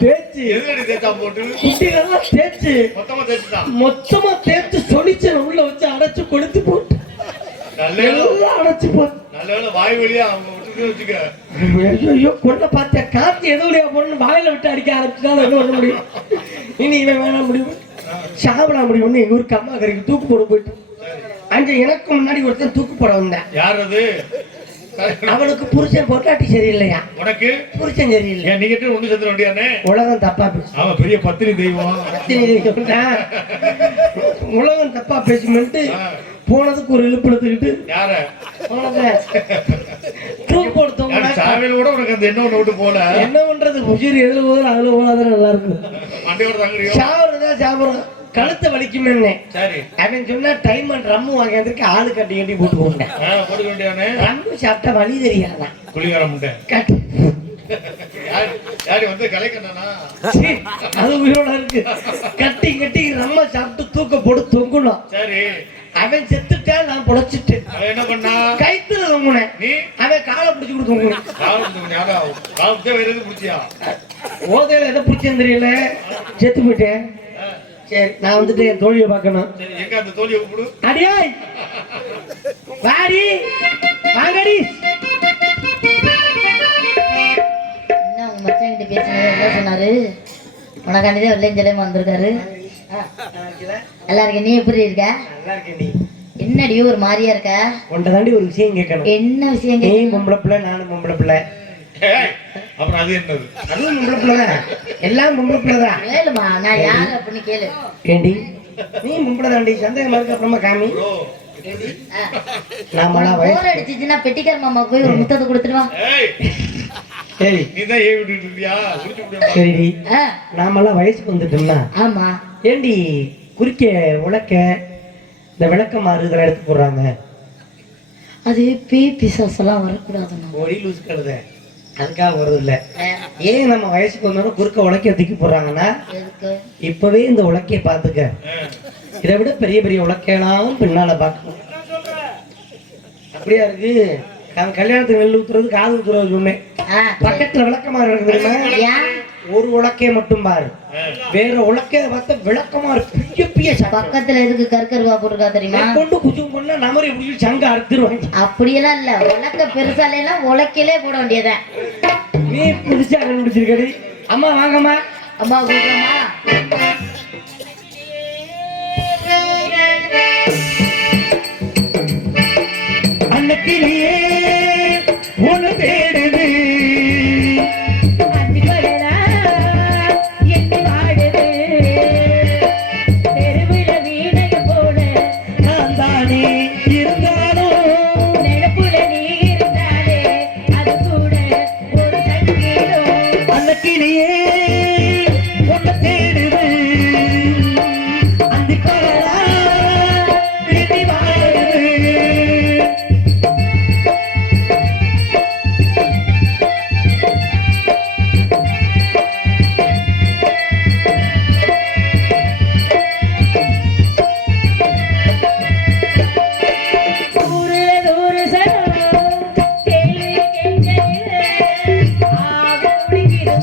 தேய்ச்சி எதுக்கடி தேய்ச்சா போட்டு குட்டிகள்லாம் தேய்ச்சி மொத்தமா தேய்ச்சி சொலிச்சல் உள்ள வச்சு அடைச்சு கொளுத்து போட்டு எல்லாம் அடைச்சு போட்டு நல்ல வாய் வழியா அவங்க விட்டு வச்சுக்க. ஐயோ கொள்ள பார்த்தியா காத்து எது வழியா போறன்னு வாயில விட்டு அடிக்க ஆரம்பிச்சுதான் என்ன பண்ண முடியும். இனி இவன் வேணாம் முடியும் சாப்பிட முடியும்னு எங்க ஊருக்கு அம்மா கரைக்கு தூக்கு போட போயிட்டு அங்க எனக்கு முன்னாடி ஒருத்தன் தூக்கு போட வந்தேன். யார் அது? அவனுக்கு புருஷன் பொட்டாட்டி சரியில்லையா? உனக்கு புருஷன் சரியில்லை. நீங்க ஒண்ணு சேர்த்து வண்டியானே உலகம் தப்பா பேசு. அவன் பெரிய பத்தினி தெய்வம். உலகம் தப்பா பேசுமென்ட்டு போனதுக்கு ஒரு இழுப்பு எடுத்துக்கிட்டு யார தூக்கு போடுத்தவங்க சாமியில் கூட உனக்கு அந்த எண்ணெய் விட்டு போல என்ன பண்றது உயிர் எதுல போதும் அதுல போனாதான் நல்லா இருக்கும். மண்டையோட தாங்க சாப்பிடுறதா சாப்பிடுறோம் கழுத்தை வலிக்குமே. சரி அவன் சொன்னா டைம் ரம்மு வாங்கிறதுக்கு ஆளு கட்டி கட்டி போட்டு போட்டேன். போட்டுக்க வேண்டியானே ரம்மு சாப்பிட்டா வலி தெரியாதான் குளிகார முட்டை கட்டி யாரு வந்து கலைக்கண்ணா அது உயிரோட இருக்கு. கட்டி கட்டி ரம்ம சாப்பிட்டு தூக்க போட்டு தொங்கணும். சரி அவன் செத்துட்டா நான் பொழைச்சிட்டு என்ன பண்ணா கைத்துல தொங்குனேன். நீ அவன் காலை பிடிச்சி கூட தொங்குனேன். வேற எது பிடிச்சியா? ஓதையில எதை பிடிச்சேன்னு தெரியல செத்து போயிட்டேன். சரி நான் வந்துட்டு என் தோழியை பார்க்கணும். எங்க அந்த தோழியை கூப்பிடு. அடியாய் வாடி வாங்கடி. என்ன உங்க மச்சான் கிட்ட பேசுனது என்ன சொன்னாரு? உனக்காண்டிதான் வெள்ளையும் ஜெலையும் வந்திருக்காரு. நல்லா இருக்க. நீ எப்படி இருக்க? நல்லா இருக்கேன். நீ என்னடி ஒரு மாதிரியா இருக்க? உன்ட தாண்டி ஒரு விஷயம் கேட்கணும். என்ன விஷயம்? நீ பொம்பளை பிள்ளை நானும் பொம்பளை பிள்ளை. அப்புறம் அது என்னது? அதுவும் பொம்பளை பிள்ளைதான். எல்லாம் பொம்பளை பிள்ளைதான். கேளுமா நான் யாரு அப்படின்னு கேளு. ஏண்டி நீ பொம்பளை தாண்டி சந்தேகமா இருக்கு. அப்புறமா காமி நாமெல்லாம் போர் அடிச்சுச்சுன்னா பெட்டிக்கார மாமா போய் ஒரு முத்தத்தை கொடுத்துருவா. சரி நீதான் ஏன் விட்டுட்டு இருக்கியா? சரி நாமெல்லாம் வயசுக்கு வந்துட்டோம்னா ஆமா ஏண்டி குறிக்க உலக்க இந்த விளக்கமாறு இதெல்லாம் எடுத்து போடுறாங்க. அது பேய் பிசாசு எல்லாம் வரக்கூடாதுன்னு ஒளி லூஸ் கழுத அதுக்காக வருது இல்ல. ஏன் நம்ம வயசுக்கு வந்தோம் குறுக்க உலக்கைய தூக்கி போடுறாங்கன்னா இப்பவே இந்த உலக்கைய பாத்துக்க. இதை விட பெரிய பெரிய உலக்கையெல்லாம் பின்னால பாக்கணும். அப்படியா இருக்கு. கல்யாணத்துக்கு நெல் ஊத்துறது காது ஊத்துறது சொன்னேன். பக்கத்துல விளக்கமாறு இருக்கு தெரியுமா? ஒரு உலக்கைய மட்டும் பாரு. வேற உலக்கைய பார்த்தா விளக்கமாறு பெரிய பெரிய பக்கத்துல எதுக்கு கற்கருவா போட்டுருக்கா தெரியுமா? கொண்டு குஜும் பண்ணா நமரி எப்படி சங்க அறுத்துருவாங்க. அப்படியெல்லாம் இல்ல. உலக்க பெருசால எல்லாம் உலக்கிலே போட வேண்டியதான். நீ புதுசா கண்டுபிடிச்சிருக்கடி. அம்மா வாங்கம்மா. அம்மா கூப்பிடமா? அன்னக்கிளியே உன தேடுது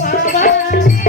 Baba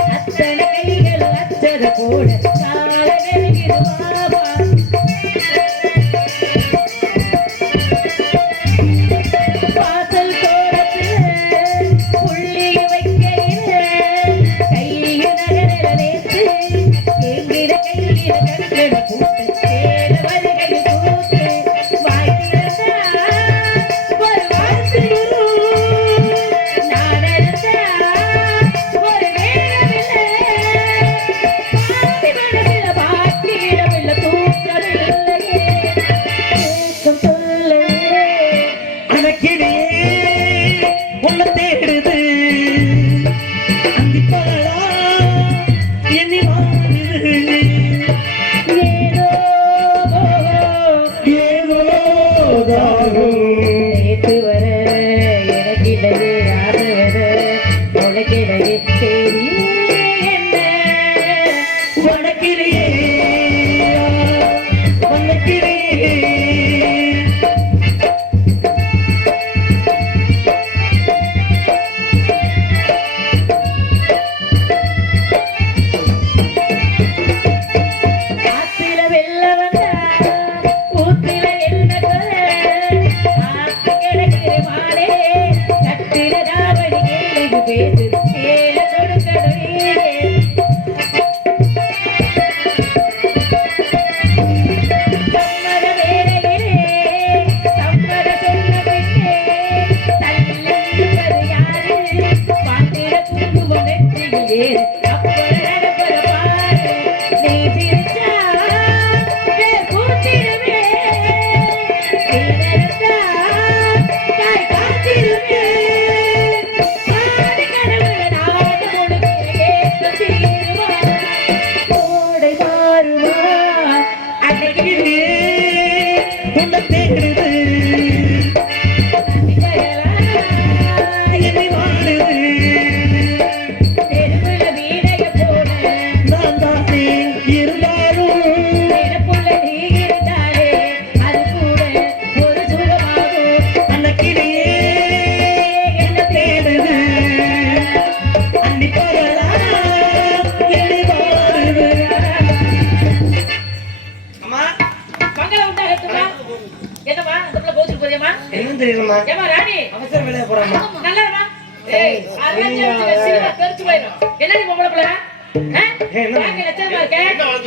ஏறு அப்புறம் நடப்பத பாரு நீ சிரிச்சா பேர் கூட்டிடுவே நீ நினைச்சா காய் காத்திருவே பாடி கடவுள நாடு முழுக்க ஏத்த தீருவா கோடை மாறுவா அன்னைக்கு உன்னை தேடுது என்னை வாழுது தெருவுல வீணைய போல நான் தானே இருந்தாலும் நினைப்புள்ள நீ இருந்தாலே அது கூட ஒரு சுகமாகும் அன்னைக்கிலேயே என்ன தேடுது அன்னி பகலா என்னை வாழுது. அம்மா மங்களம் உண்டாகட்டுமா என்னம்மா அந்த பிள்ளை போச்சுட்டு போறியம்மா என்ன தெரியலம்மா, ஏமா ராணி அவசர வேலையா போறாமா? நல்லா இருமா ஏய் அரஞ்சு வச்சு சினிமா தெரிச்சு போயிடும் என்னடி பொம்பளை பிள்ளை பாக்க லட்சணமா இருக்க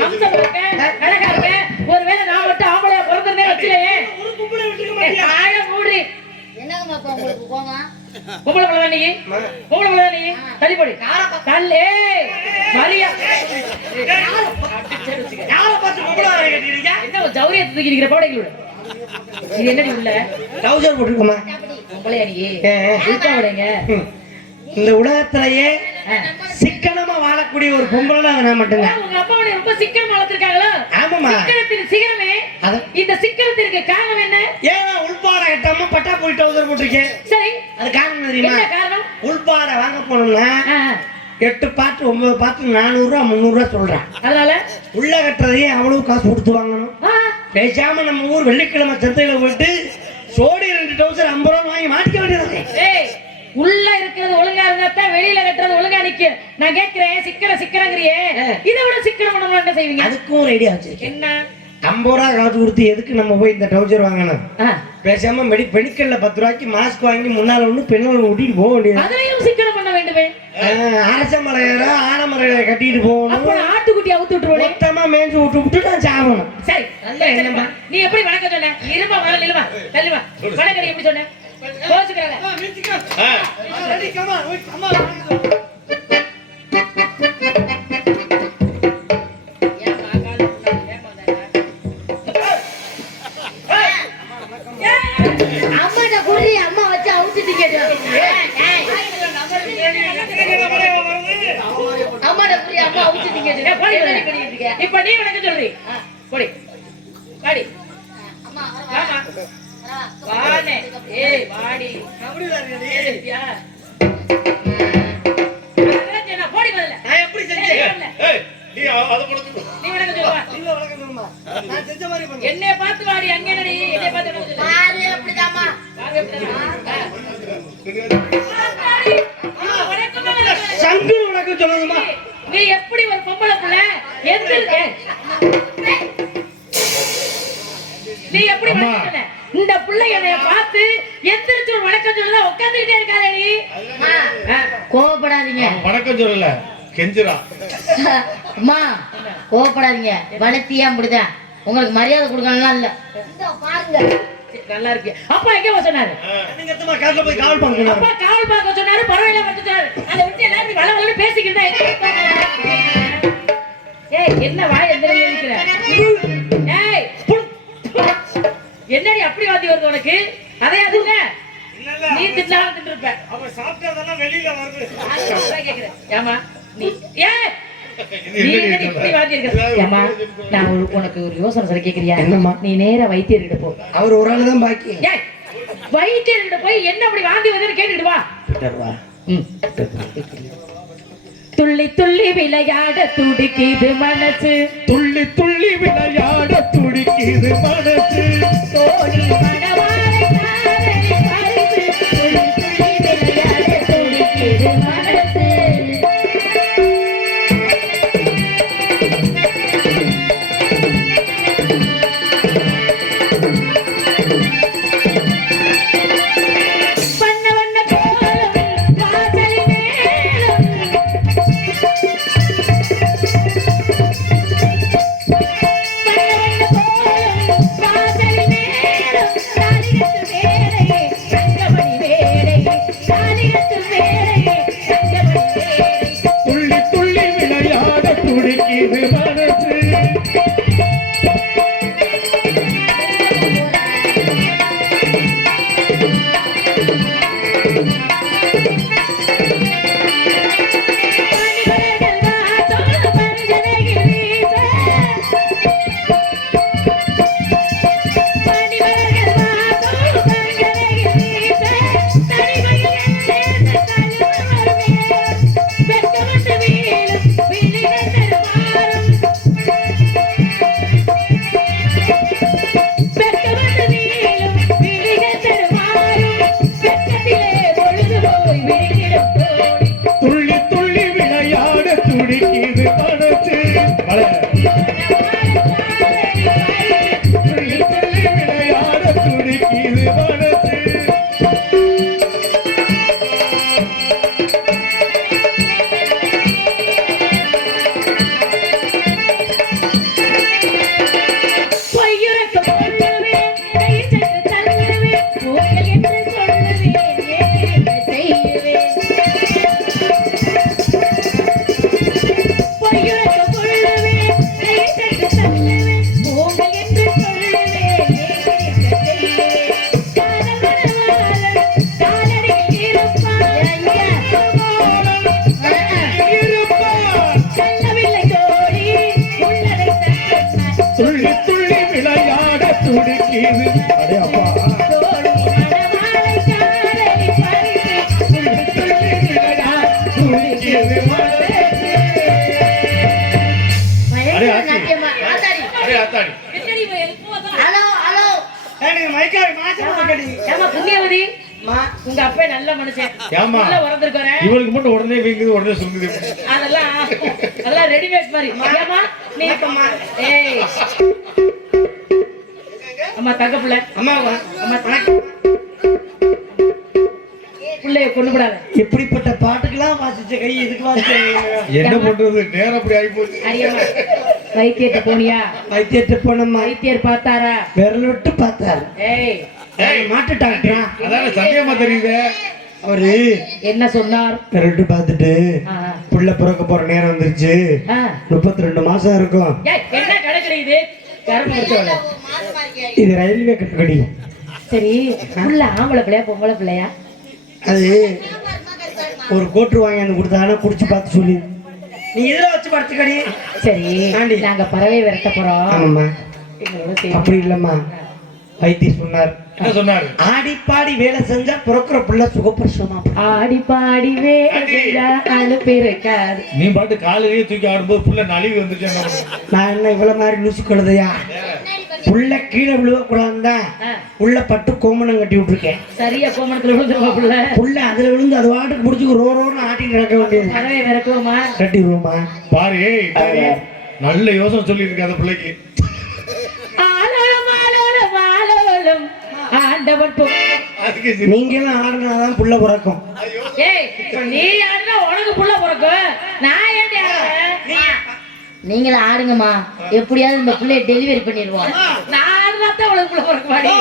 அம்சமா இருக்க அழகா இருக்க ஒருவேளை நான் மட்டும் ஆம்பளையா பிறந்திருந்தே வச்சுலையே ஆழ மூடி என்னங்கம்மா இப்ப உங்களுக்கு கோவம்? பொம்பளை பிள்ளை நீ பொம்பளை பிள்ளை நீ தள்ளிப்படி தள்ளே மரியா யாரை பார்த்து பொம்பளை வாங்கி கட்டிக்கிறீங்க? என்ன ஒரு ஜவுரியத்தை தூக்கி நிக்கிற போடைகளோட இது என்னடி உள்ள டவுசர் போட்டுருக்கோமா? பொம்பளையா நீ ஏன்? இருக்கா விடுங்க இந்த உலகத்திலேயே சிக்கனமா வாழக்கூடிய ஒரு பொம்பளை அது நான் மட்டும்தான். உங்க அப்பா உன்னை ரொம்ப சிக்கனமா வளர்த்திருக்காங்களோ ஆமாமா. சிக்கனத்தின் சிகரமே அத- இந்த சிக்கனத்திற்கு காரணம் என்ன ஏன் உள்பாட கட்டாம பட்டா போய் டவுசர் போட்டிருக்கேன்? சரி அது காரணம் தெரியுமா? என்ன காரணம் உள்பாட வாங்க போனோம்னா ஆ, 8 பாட்டு 9 பாட்டு 400 ரூபா 300 ரூபா சொல்றான். அதனால உள்ள கட்டுறதையே அவ்வளவு காசு கொடுத்து வாங்கணும். ஆ, பேசாம நம்ம ஊர் வெள்ளிக்கிழமை சந்தையில போயிட்டு சோடி 2 டவுசர் 50 ரூபா வாங்கி மாட்டிக்க வேண்டியது. ஏய் உள்ள இருக்கிறது ஒழுங்கா இருந்தா தான் வெளியில கட்டுறது ஒழுங்கா நிக்கும் நான் கேக்குறேன் சிக்கனங்கிறியே இதை விட சிக்கனம் பண்ணணும் என்ன செய்வீங்க அதுக்கும் ஒரு ஐடியா வச்சிருக்கேன். என்ன 50 ரூபா காசு கொடுத்து எதுக்கு நம்ம போய் இந்த டவுசர் வாங்கணும்? ஆ, பேசாம மெடிக்கல்ல 10 ரூபாய்க்கு மாஸ்க் வாங்கி முன்னால ஒண்ணு பின்னால ஊட்டிட்டு போக வேண்டியது. அதுலயும் சிக்கனம் பண்ண வேண்டுமே அரச மலையரா ஆனமலையை கட்டிட்டு போகணும். அப்ப நான் ஆட்டுக்குட்டி அவுத்து விட்டுருவோம் மொத்தமா மேய்ஞ்சு விட்டு நான் சாகணும். சரி நல்ல எண்ணமா நீ எப்படி வணக்கம் சொன்ன இருமா வரல இல்லமா தள்ளுமா வணக்கம் எப்படி சொன்ன கோச்சுக்கறாங்க அம்மாட்ட குடி, அம்மா வச்சு அவுச்சிட்டு கேட்டு. அம்மாட்ட குடி, அம்மா அவுச்சிட்டு கேட்டு. என்னடி பண்ணிட்டு இருக்க? இப்ப நீ வணக்கம் சொல்றீ போடி வாடி அம்மா, ஆமா வரா. வானே ஏய் வாடி ஏறியா நான் போடி முதல்ல நான் எப்படி செஞ்சேன்? ஏய், நீ அதை கொடுத்து நீ வணக்கம் சொல்லுவா நீங்க வணக்கம் சொல்லுமா? நான் செஞ்ச மாதிரி பண்ணு. என்னைய பார்த்து வாடி அங்க என்னடி என்னைய பார்த்து வணக்கம் சொல்லு பாரு, அப்படிதாம்மா. வாங்க வணக்கம் சங்கு வணக்கம் சொல்லணுமா? நீ எப்படி ஒரு பொம்பளை புள்ள எந்திருக்க நீ எப்படி அம்மா. வணக்கம் சொன்ன? இந்த புள்ள என்னைய பார்த்து எந்திரிச்சு ஒரு வணக்கம் சொல்ல உட்கார்ந்துட்டே இருக்காதே நீ அம்மா, கோவப்படாதீங்க. அவன் வணக்கம் சொல்லல கெஞ்சுரா. அம்மா, கோவப்படாதீங்க. வளர்த்தியே அப்படிதான். உங்களுக்கு மரியாதை கொடுக்கலாம் இல்ல. பாருங்க. சரி, நல்லா இருக்கு அப்பா எங்க போக சொன்னாரு நீங்க எத்தமா காட்டுல போய் காவல் பண்ணணும். அப்பா காவல் பார்க்க சொன்னாரு பரவாயில்ல வந்து சொன்னாரு அதை விட்டு எல்லாரும் வள வளன்னு பேசிக்கிட்டு தான் ஏய் என்ன வாய் எந்த இருக்கிற ஏய் என்னடி அப்படி வாந்தி வருது உனக்கு அதையாதுங்க நீ திட்டாலும் திட்டிருப்ப அவன் சாப்பிட்டதெல்லாம் வெளியில வருது. அதான் கேக்குறேன் ஏமா நீ ஏய் இது நீ என்னடி என்னடி இப்படி வாந்தி இருக்க ஏமா நான் உனக்கு ஒரு யோசனை சொல்ல கேக்குறியா என்னம்மா? நீ நேரா வைத்தியர்கிட்ட போ அவர் ஒரு ஆளு தான் பாக்கி. ஏய் வைத்தியர்கிட்ட போய் என்ன அப்படி வாந்தி வருதுன்னு கேட்டுட்டு வா வா. துள்ளி துள்ளி விளையாட துடிக்குது மனசு துள்ளி துள்ளி விளையாட துடிக்குது மனசு. தோழி மணவாளை காதலி பரிசு துள்ளி துள்ளி விளையாட துடிக்குது மனசு வண்ண வண்ண கோலம் வாசலி மேலும் வண்ண வண்ண கோலம் வாசலி மேலும் துள்ளி துள்ளி விளையாட துடிக்குது மனசு. பொய்யுறக்க போட்டுவேன், கை சட்டு தள்ளுவேன், போகல் என்று சொல்லுவேன், ஏன் செய்வேன். பொய்யுறக்க கொள்ளுவேன், கை சட்டு தள்ளுவேன், போகல் என்று சொல்லுவேன், ஏன் செய்வேன். காதல் மணவாளன் காலடியில் இருப்பான், சொல்லவில்லை தோழி, உள்ளதை தட்டான். துள்ளி துள்ளி விளையாட துடிக்குது. அடே அப்பா. தோழி மணவாளை காதலி பறித்து, துள்ளி துள்ளி விளையாட துடிக்குது மனசே. அடே ஆச்சி. நாட்டியம்மா, ஆத்தாடி. அடே ஆத்தாடி. என்னடி இவன் எனக்கு போதா? ஹலோ ஹலோ ஏம்மா புண்ணியவதி, உங்க அப்பா நல்ல மனுஷன். ஏம்மா? உள்ள உறந்திருக்காரு. இவளுக்கு மட்டும் உடனே வீங்குது, உடனே சுங்குது. அதெல்லாம் ரெடிமேட் மாதிரி. ஏம்மா நீ ஏய் அம்மா தங்க பிள்ளை, அம்மா பிள்ளைய கொண்டு விடாத. எப்படிப்பட்ட பாட்டுக்கெல்லாம் வாசிச்ச கை இதுக்கு வாசிச்சீங்க? என்ன பண்றது, நேரம் அப்படி ஆகி போச்சு. அடியம்மா வைத்தியத்தை போனியா? வைத்தியத்தை போனோம்மா, வைத்தியர் பார்த்தாரா? விரல் விட்டு பார்த்தாரு. ஏய் மாட்டு டாக்டரா அதான சத்தியமா தெரியுது. அவரு என்ன சொன்னார்? விரல் விட்டு பார்த்துட்டு ஆ, புள்ள பிறக்க போற நேரம் வந்துருச்சு, ஆ. 32 மாசம் இருக்கும், ஏய், என்ன கிடைக்குது இது? கரும்பு முடிச்சவள. இது ரயில்வே கட்டுக்கடி. சரி, புள்ள ஆம்பளை பிள்ளையா பொம்பளை பிள்ளையா? அது ஒரு கோட்டு வாங்கி வந்து கொடுத்தாங்கன்னா குடிச்சு பார்த்து சொல்லி நீ இதில் வச்சு படுத்துக்கடி. சரி, ஆண்டி. நாங்க பறவை விரட்ட போறோம். ஆமாம்மா. எங்களோட சேர்ந்து. அப்படி இல்லம்மா, வைத்தியர் சொன்னார், என்ன சொன்னாரு? ஆடி பாடி வேலை செஞ்சா பிறக்கிற புள்ள சுகப்பிரசவமா. ஆடி பாடி வேலையா அலுப்பு இருக்காது. நீ பாட்டு காலையிலேயே தூக்கி ஆடும்போது புள்ள நலிவு வந்துச்சு. என்ன பண்ண? நான் என்ன இவ்வளவு மாதிரி லூசு கழுதையா? புள்ள கீழே விழுவக்கூடாதுதான் ஆ, உள்ள பட்டு கோமணம் கட்டி விட்டுருக்கேன். சரியா கோமணத்துல விழுந்துருவா புள்ள. புள்ள அதுல விழுந்து அது வாட்டுக்கு பிடிச்சி ரோரோன்னு ஆட்டிட்டு நடக்க வேண்டியது. பறவை விரட்டுவோமா? கட்டிடுவோமா? பாரு, ஏய், நல்ல யோசனை சொல்லி இருக்கு அந்த பிள்ளைக்கு. ஆலோலம் ஆலோலம் ஆலோலம் ஆண்டவன் அதுக்கு நீங்க எல்லாம் ஆடினாதான் புள்ள பிறக்கும். ஏய், நீ ஆடுனா உனக்கு புள்ள பிறக்கும். நான் ஏன்டி ஆடுறேன்? நீங்களும் ஆடுங்கம்மா, எப்படியாவது இந்த பிள்ளைய டெலிவரி பண்ணிடுவோம். நான் ஆடுனா தான் உனக்கு புள்ள பிறக்கும் வாடி.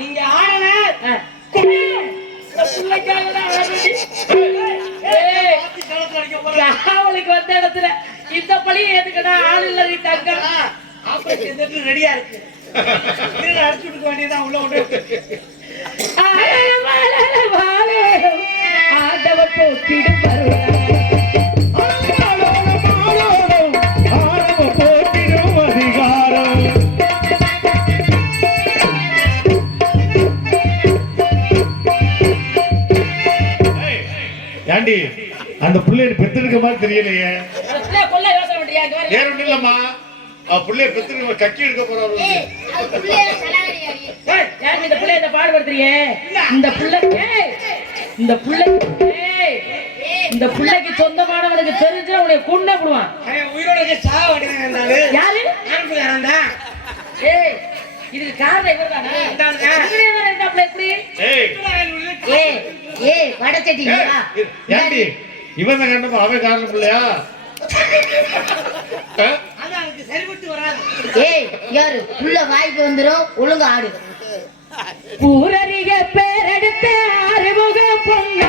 நீங்க ஆடல காவலுக்கு வந்த இடத்துல இந்த பழியை எதுக்குடா? ஆள் இல்ல, நீ தங்க ரெடியா இருக்கு, அடிச்சு விட்டுக்க வேண்டியதான் உள்ள விட்டு. ஆண்டவன் போட்டிடும் பருவம். ஏண்டி அந்த பிள்ளைய பெத்தெடுக்க மாதிரி தெரியலையே. கொல்ல யோசனை பண்றியா? இங்க பாரு. வேற ஒண்ணும் இல்லம்மா, புள்ளைய பெத்தெடுக்க கக்கி எடுக்க போறாரு. ஏன் இந்த பிள்ளை இந்த பாடுபடுத்துறியே? இந்த பிள்ளை ஏய், இந்த பிள்ளை ஏய், இந்த பிள்ளைக்கு சொந்தமானவனுக்கு தெரிஞ்சு அவனை கொண்டே போடுவான். உயிரோட சாவ வேண்டியது யாரு? ஏய், இதுக்கு காரணம் இவர்தானா? இவரே இந்த பிள்ளை எப்படி? ஏய், ஏய் வடச்சட்டிங்களா? ஏண்டி இவன் தான் கண்டப்ப அவன் காரணம் இல்லையா? ஏய் யாரு புள்ள வாய்க்கு வந்துரும், ஒழுங்கா ஆடு. ஊரறிய பேரெடுத்த அறிமுக பொண்ணு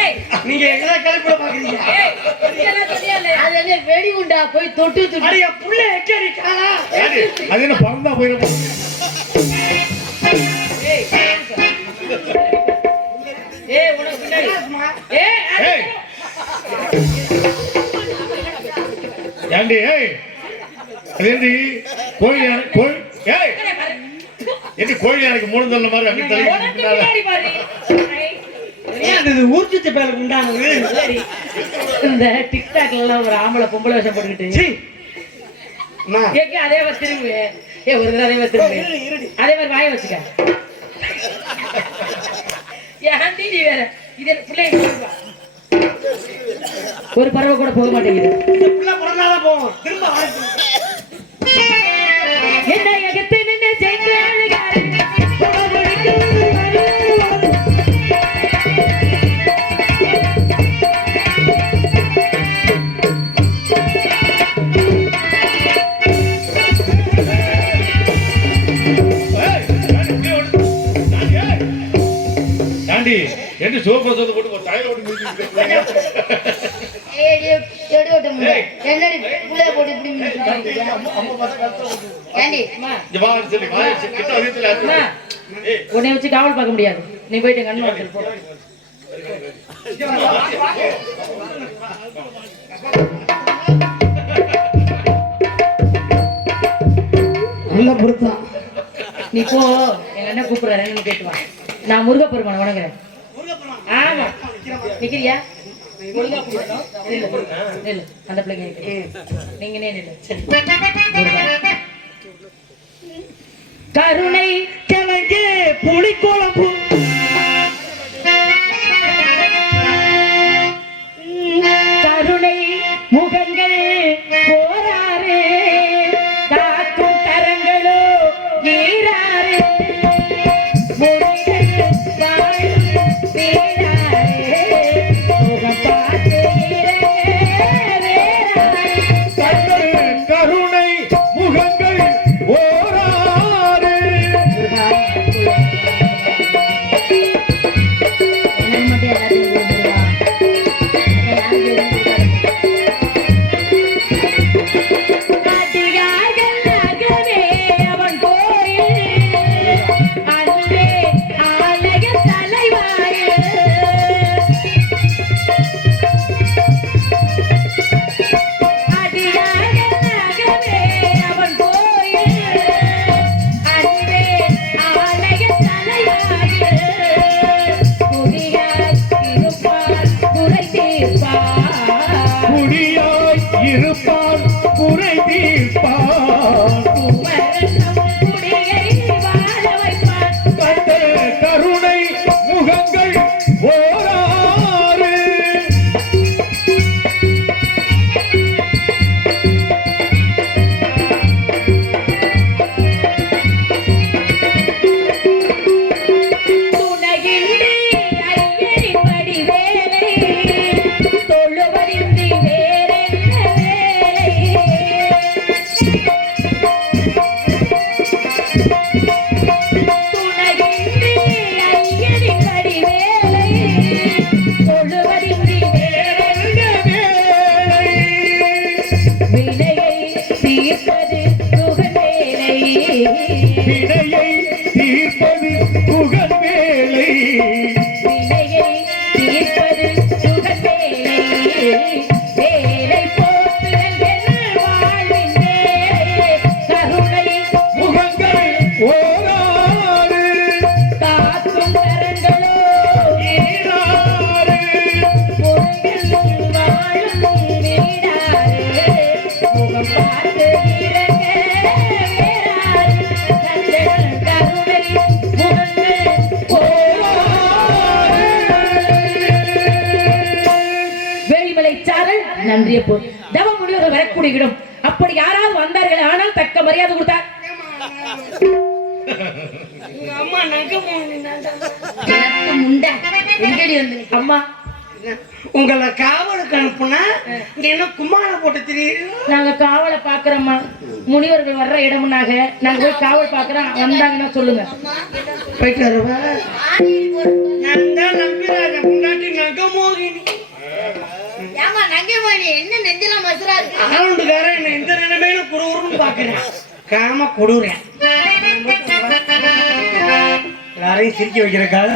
ஏய் நீங்க எங்களை கிளப்பிட பாக்குறீங்க. ஏய் இதெல்லாம் சரியா இல்லையா? அது என்ன வெடிகுண்டா போய் தொட்டு தொட்டு அட என் புள்ள எக்கடி காணா. அது என்ன பறந்தா போயிடும். ஏய் ஏய் உனக்கு பின்னாடி ஏய் ஏய் ஏண்டி ஏய் அதேண்டி கோழி கோழி ஏய் என்ன கோழி எனக்கு மூணு தள்ள மாதிரி அங்க தள்ளி உனக்கு பின்னால. பின்னாடி பாரு. ஏன் இது ஊர்ஜித்த பேருக்கு உண்டானது? சரி. இந்த டிக்டாக்ல எல்லாம் ஒரு ஆம்பளை பொம்பளை வேஷம் போட்டுக்கிட்டு சீ. அம்மா, ஏங்க அதே மாதிரி திரும்பு ஏ ஒரு தடவை அதே மாதிரி திரும்பு அதே மாதிரி வாய வச்சுக்க ஏன்டி நீ வேற இது பிள்ளைங்க ஒரு பறவை கூட போக மாட்டேங்குது இந்த புள்ள பிறந்தாதான் போவோம். திரும்ப வாழ்த்து. என்ன எகத்து நின்று ஜெயிக்க அழுகாரு ஏண்டி என்ன சோஃபா சோத்து போட்டு ஒரு டயர் ஓட்டி நிறுத்திட்டு எடு ஓட்ட முடியல என்னடி புள்ளைய போட்டு இப்படி மிதிச்சிட்டு ஏண்டி அம்மா சொல்லி கிட்ட அதிகத்துல அம்மா உன்னை வச்சு காவல் பார்க்க முடியாது நீ போயிட்டு கண்ணு வாசல் போ நல்ல பொருத்தம். நீ போ எங்க அண்ணன் கூப்பிடுறாரு என்னன்னு கேட்டு வா நான் முருகப்பெருமான் வணங்குறேன் ஆமா நிக்கிறியா ஒழுங்கா கூப்பிடணும் நில்லு அந்த பிள்ளைங்க நீங்கனே நில்லு சரி முருகா. கருணை கிழங்கே புளிக்குழம்பு கருணை முகங்கள் போராறு காக்கும் கரங்களோ ஈராறு முறைகள் வாழும் வீராறு முகம் பார்த்து கருணை முகங்கள் ஓராறு என்ன மட்டும் எல்லாத்தையும் கொடுத்துருவா அவன் கோயில் அன்பே ஆலய தலைவாயில் அடியாகவே அவன் கோயில் அன்பே ஆலய தலைவாயில் குடியாய் இருப்பார் குறை தீர்ப்பார் குடியாய் இருப்பான் குறை தீர்ப்பான் குடியை வாழ வைப்பார் கண்ட கருணை முகங்கள் ஓராறு துணையின்றி ஐயரின் வடிவேலை தொழுவதின்றி வேறென்ன வேலை துணையின்றி ஐயரின் வடிவேலை தொழுவதின்றி வேறென்ன வினையை தீர்ப்பது சுகவேலை வினையை தீர்ப்பது புகழ் வேலை வினையை தீர்ப்பது சுகவேலை வேலை போற்றுதல் வாழ்வின் வேலை கருணை முகங்கள் ஓராறு காக்கும் கரங்களோ ஈராறு முறையில் வாழும் வீடாறு முகம் பார்த்து இறங்க வேறாறு தங்கள் கருணை முகங்கள் வேலிமலை சாரல் நன்றிய போல் தவ முனிவர் வரக்கூடிய இடம் அப்படி யாராவது வந்தார்கள் ஆனால் தக்க மரியாதை கொடுத்தார் உங்க அம்மா நகமோனி எனக்கு முண்டை எங்கடி வந்து நிக்க? அம்மா உங்களை காவலுக்கு அனுப்புனா இங்க என்ன கும்மாள போட்டு தெரியும். நாங்க காவலை பாக்குறோம்மா முனிவர்கள் வர்ற இடம்னாக நாங்க போய் காவல் பாக்குறோம் வந்தாங்கன்னா சொல்லுங்க போயிட்டு வருவா. நான் தான் நம்பிராஜ முன்னாடி நகமோகி நங்கமணி என்ன நெஞ்செல்லாம் மசுரா இருக்கு ஆளுண்டுக்காரன் என்ன எந்த நிலைமையில குறுகுறுன்னு பாக்குறேன் காம கொடுறேன் எல்லாரையும் சிரிக்க வைக்கிறக்காக